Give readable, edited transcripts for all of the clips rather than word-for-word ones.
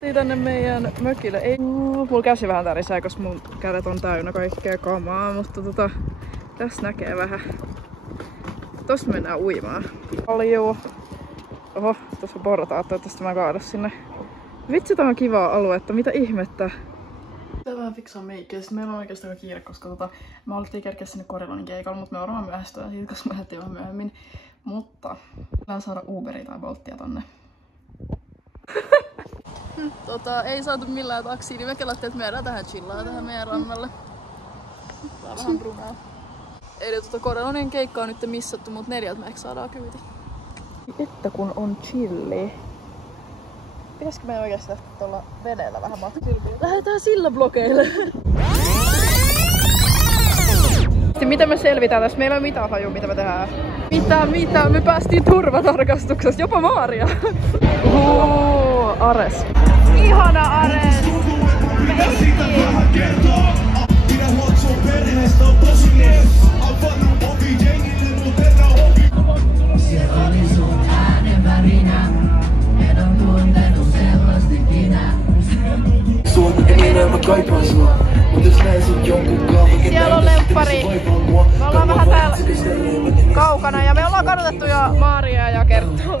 Tänne meidän mökille. Ei, mulla käsi vähän tärisee, koska mun kädet on täynnä kaikkea kamaa, mutta tässä näkee vähän. Tosta mennään uimaan. Paljon. Oho, tuossa portaat, toivottavasti mä kaada sinne. Vitsi, tää on kivaa aluetta, mitä ihmettä. Tämä fiksaa meikkiä. Meillä on oikeastaan kiire, koska me oltiin kerkeä sinne Korilonin keikalla, mutta me varmaan myöhästyä siitä, koska me lähdettiin vähän myöhemmin. Mutta pitää saada Uberia tai Bolttia tonne. Ei saatu millään taksia, niin me kelattiin, että me jäädään tähän chillaan tähän meidän rannalle. Tää on vähän runaa. Eli Korilonin keikka on nyt missattu, mutta 4 me saadaan kyyti. Että kun on chilli. Pitäisikö me oikeesti lähteä tuolla veneellä vähän matkaa? Lähdetään sillä blokeille. Miten me selvitään tässä? Meillä ei ole mitään hajua, mitä me tehdään. Mitä? Me päästiin turvatarkastuksesta. Jopa Maaria. Ares. Ihana Ares! Me ehtiin! Siellä on lemppari. Me ollaan vähän täällä kaukana ja me ollaan kadotettu jo Maaria ja Kerttua.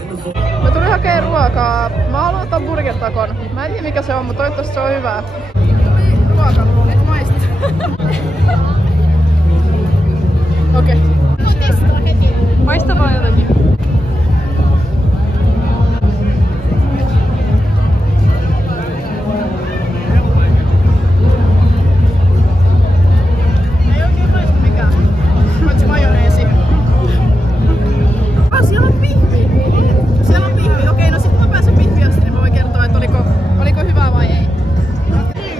Mä tulin hakemaan ruokaa. Mä haluan ottaa burgertakon. Mä en tiedä mikä se on, mutta toivottavasti se on hyvää. Tuli ruoka. Et maista. Okei. Voin testaa heti. Maista vaan jotenkin.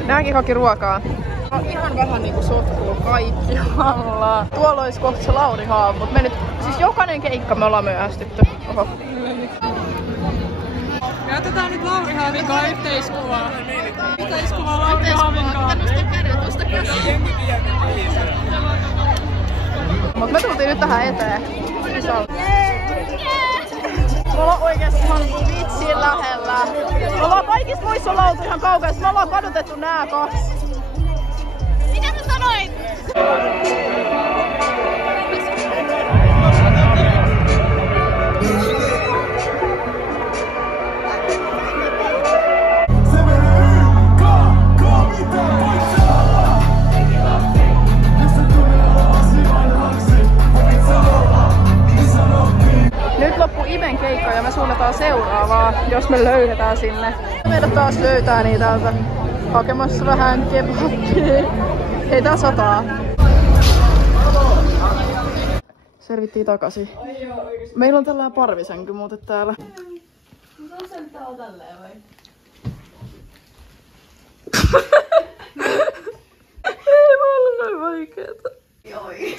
Nääkin haki ruokaa. Ihan vähän niinku sotkuu kaikkialla. Tuolla olisi kohta se Lauri Haamu, mut me nyt, siis jokainen keikka me ollaan myöhästytty. Oho. Me otetaan nyt Lauri Haavin kanssa yhteiskuvaa. Yhteiskuvaa Lauri Haavin kanssa. Nosta käsiä. Mut me tultiin nyt tähän eteen. Me ollaan oikeesti ihan vitsin lähellä. Me ollaan kaikista muissa ollaan oltu ihan kaukana. Me ollaan kadotettu nää kaksi. Mitä sä sanoit? Nyt loppuu Iben keikka ja me suunnataan seuraavaa, jos me löydetään sinne. Meidät taas löytää niin täältä hakemassa vähän kebabia. Ei tää sataa. Servittiin takaisin. Meillä on tällainen parvisänky muuten täällä. Mutta on se täällä tälleen vai? Ei voi olla noin vaikeeta. Joi.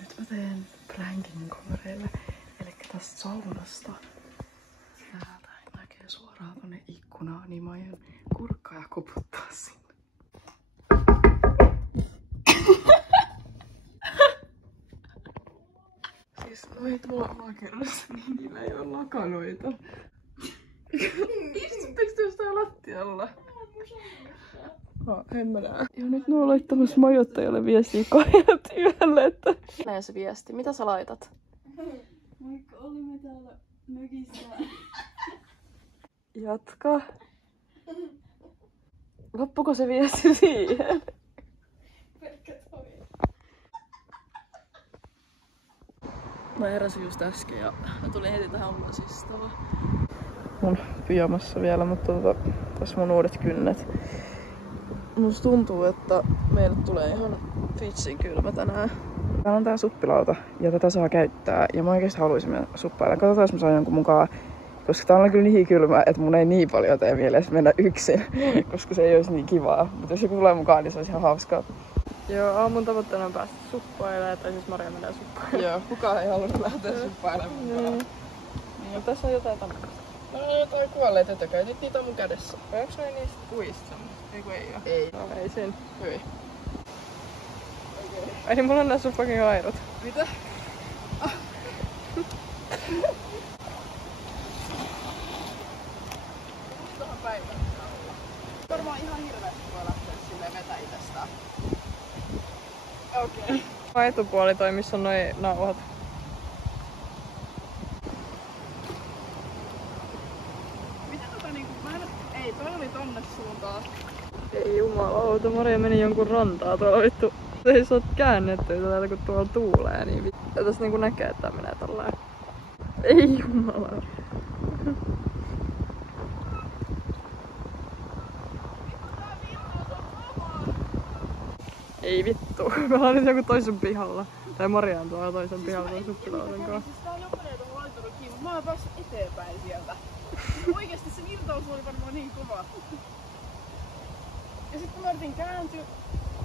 Nyt mä teen prankin kavereille. Elikkä tästä saunasta. Täältä näkee suoraan tonne ikkunaan, niin mä aion kurkkaa ja koputtaa sinne. Siis noit alakerrassa, niin niillä ei ole lakanoita. Istutteeks te jostain lattialla? No, en mä näe. Ja nyt ne on laittamassa majoittajalle viestiä kaijat yölle, että... Näin se viesti. Mitä sä laitat? Moikka, olimme täällä mökissä. Jatka. Loppuko se viesti siihen? Pelkkä toi. Mä heräsin just äsken ja mä tulin heti tähän lasistalla. Mun pyjamassa vielä, mutta tässä mun uudet kynnet. Musta tuntuu, että meille tulee ihan vitsin kylmä tänään. Täällä on tää suppilauta ja tätä saa käyttää ja mä oikeesti haluaisin mennä suppailemaan. Katsotaan jos mä saan jonkun mukaan, koska tää on kyllä niin kylmä, että mun ei niin paljon tee mieleen mennä yksin, koska se ei olisi niin kivaa. Mutta jos joku tulee mukaan, niin se olisi ihan hauskaa. Joo, aamun tavoitteena on päästä suppailemaan, tai siis Maria menee suppailemaan. Joo, kukaan ei halunnut lähteä suppailemaan mukaan. Niin, tässä on jotain tämmöistä. No jotain kuolleita tököitä, nyt niitä on mun kädessä. Vai onks noin niistä puista semmoista? Eiku ei oo. Ei. No ei sen. Hyvin. Okei. Ai niin mulla on nää sun fucking airot. Mitä? päivä pitää olla. Varmaan ihan hirveästi voi lähteä silleen vetä itsestään. Okei. Okay. Etupuoli toi, missä on noi nauhat. Mitä niinku, ei, toi oli tonne suuntaan. Ei jumalauta, Maria meni jonkun rantaa tuolla vittu. Ei saa käännettyä täältä kun tuolla tuulee niin vittu. Ja tässä niinku näkee, että tää menee tolleen. Ei jumalauta. Ei vittu, me ollaan nyt joku toisen pihalla. Tai Maria on tuolla toisen pihalla tuon sukkilaudan kanssa. Tää on jokainen tuohon laittanut kiinni, mä oon päässyt eteenpäin sieltä. Oikeesti se virtaus oli varmaan niin kova. Ja sit kun mä yritin kääntyä,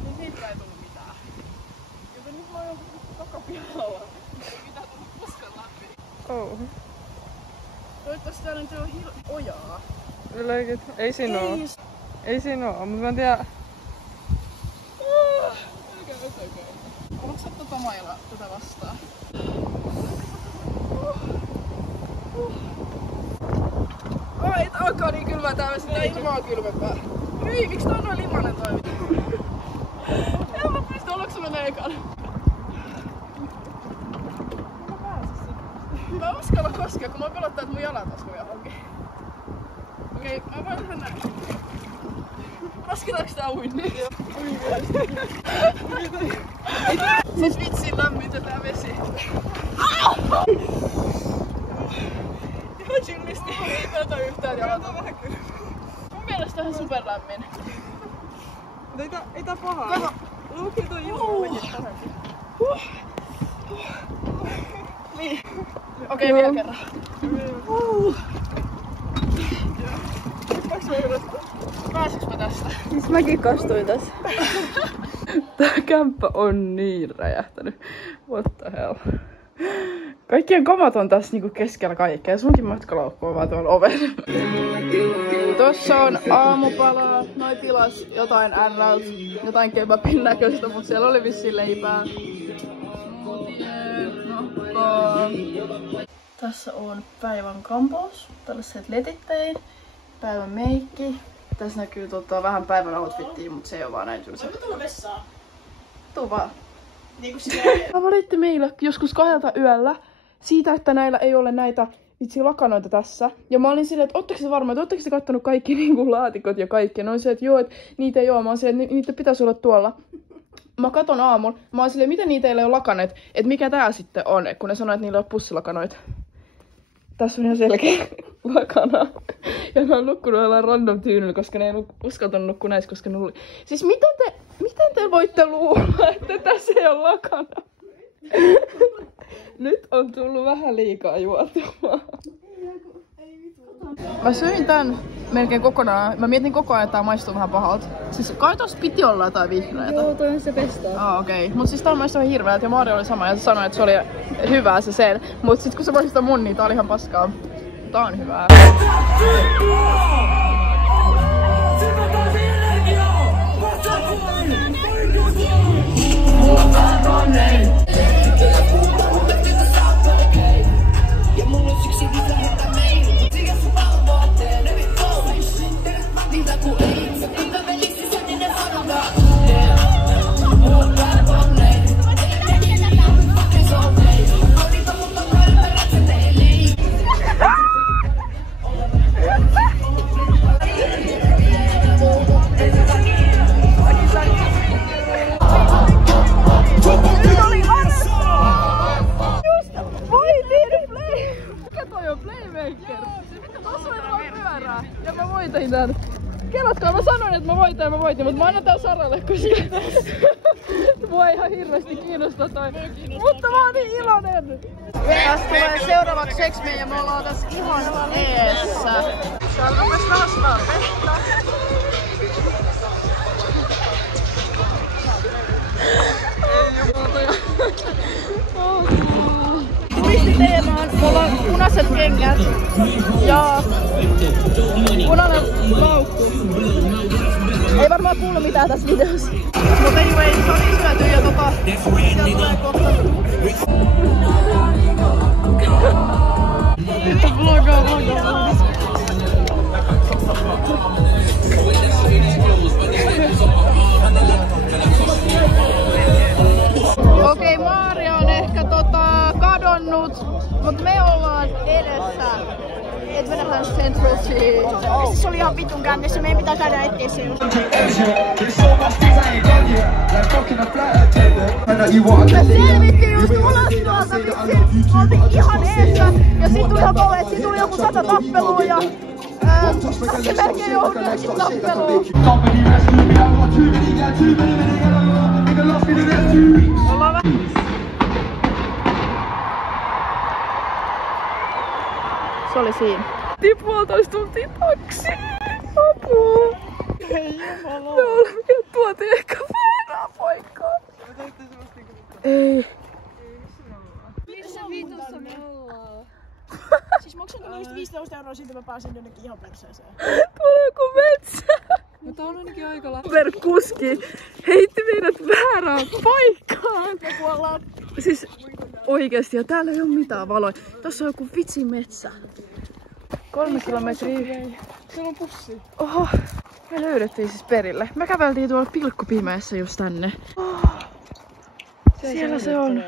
niin siitä ei tullut mitään. Joten nyt mä oon takapihalla. Ei mitään tullut koskaan läpi. Oh. Toivottavasti täällä nyt on ojaa. Ylläkin. Ei siinä oo. Ei siinä oo, mutta mä en tiedä. Okei. Haluatko sä tota mailla tätä vastaan? Ai, tää onkaan niin kylmää täällä, sitä ilmaa on kylmempää. Hyi, miksi tää on noin limanen toi? En mä pysty, ollaanko sä mennä ekan? Mä uskalla koskea, kun mä pelottaa, että mun jalat osuu johonkin. Okei, mä voin tehdä näin. Lasketaanko tää uinnin? Siis vitsin lämmitetään vesi. Ihan chillisti. Ei pelota yhtään jalata. Mun mielestä on superlämmin. Ei tää pahaa. Kato. Luukin toi ilma tähänkin. Niin. Okei, vielä kerran. Pääsiks mä tästä? Siis mäkin kastuin tässä. Tää kämppä on niin räjähtänyt. What the hell. Kaikkien kamat on tässä niinku keskellä kaikkea. Sunkin matkalaukku on vaan tuolla ovella. Tossa on aamupalaa. Noi tilas jotain NL:t, jotain kebabin näköistä, mut siellä oli vissiin leipää. Tässä on päivän kampos. Tällaiset letittein. Päivän meikki. Tässä näkyy vähän päivän outfittiä, mutta se ei oo vaan näin tylsä. Voinko tulla vessaan? Tuu vaan. Niinku silleen. Mä valitti meille joskus 2 yöllä siitä, että näillä ei ole näitä itse lakanoita tässä. Ja mä olin silleen, että ootteko se varma, että ootteko se kattonut kaikki niinku laatikot ja kaikki. Ja ne on silleen, että joo, että niitä ei oo. Mä oon silleen, että niitä pitäisi olla tuolla. Mä katon aamulla. Mä oon silleen, miten niitä ei ole lakaneet. Että mikä tää sitten on, kun ne sanoo, että niillä on pussilakanoita. Tässä on ihan selkeä lakana. Ja mä oon nukkunut jollain random tyynyllä, koska ne ei uskaltanut nukkua näissä, koska ne oli... Siis miten te voitte luulla, että tässä ei ole lakana? Nyt on tullut vähän liikaa juotua. Mä söin tän melkein kokonaan. Mä mietin koko ajan, että tää maistuu vähän pahalta. Siis kai tossa piti olla jotain vihreätä. Joo, toi on se pestaa. Okei. Mut siis tää maistuu ihan hirveältä ja Mario oli sama ja se sanoi, että se oli hyvää se sen. Mut sit kun se maistuu mun, niin tää oli ihan paskaa. Tää on hyvää. Kelatkaa, mä sanoin, että mä voitin, mutta mä annan tää Saralle, koska mua ei ihan hirveesti kiinnosta toi. Mutta mä oon niin iloinen! Tässä tulee seuraavaksi seksme ja me ollaan tässä ihan eessä. Täällä on myös taas vettä. Ei jumalta. Pisti teemaan, mulla on punaiset kengät ja punainen laukku. Ei varmaan kuulu mitään tässä videossa. Mut anyway, se on niin syöty ja sieltä tulee kohta. Vlogaa. Grand Central City. Se oli ihan vitun kännessä, meidän pitää käydä etsiä se just. Selvittiin just ulos tuolta vitsi. Oltiin ihan eessä. Ja sit tuli joku, et sit tuli joku 100 tappelua ja se melkein jouduttiin tappeluun. Se oli siinä. 1,5 tuntia taksiin. Apua. Ei jumala. Me olemme tuotiin ehkä väärää paikkaa. Ei. Missä vitussa me ollaan? Siis maksanko me just 15 € siitä mä pääsin jonnekin ihan perseeseen? Tuleeko metsä? Mutta on ainakin aika läpi. Uber-kuski heitti meidät väärään paikkaan. Me kuollaan. Siis oikeesti, ja täällä ei oo mitään valoja. Tossa on joku vitsi metsä. 3 kilometriä. Siellä on pussi. Oho, me löydettiin siis perille. Me käveltiin tuolla pilkkupimeässä just tänne. Siellä se on.